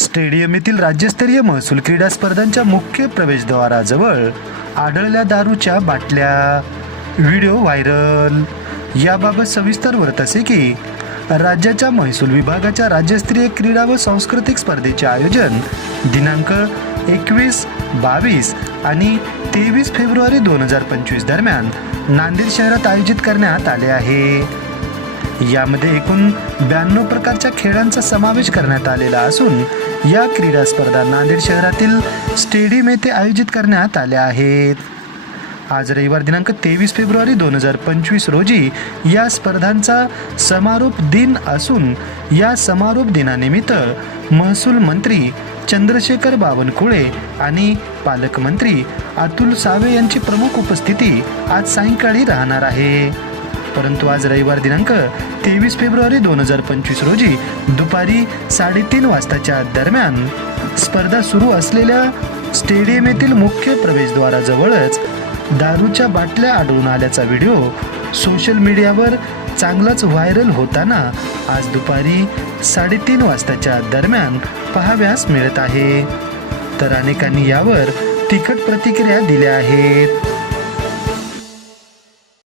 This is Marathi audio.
स्टेडियम येथील राज्यस्तरीय महसूल क्रीडा स्पर्धांच्या मुख्य प्रवेशद्वाराजवळ आढळल्या दारूच्या बाटल्या. Video viral. याबाबत सविस्तर वृत्त असे की राज्याच्या महसूल विभागाच्या राज्यस्तरीय क्रीडा व सांस्कृतिक स्पर्धेचे आयोजन दिनांक 21, 22 आणि 23 फेब्रुवारी 2025 दरम्यान नांदेड शहरात आयोजित करण्यात आले आहे. यामध्ये एकूण 92 प्रकारच्या खेळांचा समावेश करण्यात आलेला असून या क्रीडा स्पर्धा नांदेड शहरातील स्टेडियम येथे आयोजित करण्यात आल्या आहेत. आज रविवार दिनांक 23 फेब्रुवारी 2025 रोजी या स्पर्धांचा समारोप दिन असून या समारोप दिनानिमित्त महसूल मंत्री चंद्रशेखर बावनकुळे आणि पालकमंत्री अतुल सावे यांची प्रमुख उपस्थिती आज सायंकाळी राहणार आहे. परंतु आज रविवार दिनांक 23 फेब्रुवारी 2025 रोजी दुपारी 3:30 वाजताच्या दरम्यान स्पर्धा सुरू असलेल्या स्टेडियम येथील मुख्य प्रवेशद्वाराजवळच दारूच्या बाटल्या आढळून आल्याचा व्हिडिओ सोशल मीडियावर चांगलाच व्हायरल होताना आज दुपारी 3:30 वाजताच्या दरम्यान पाहाव्यास मिळत आहे. तर अनेकांनी यावर तिखट प्रतिक्रिया दिल्या आहेत.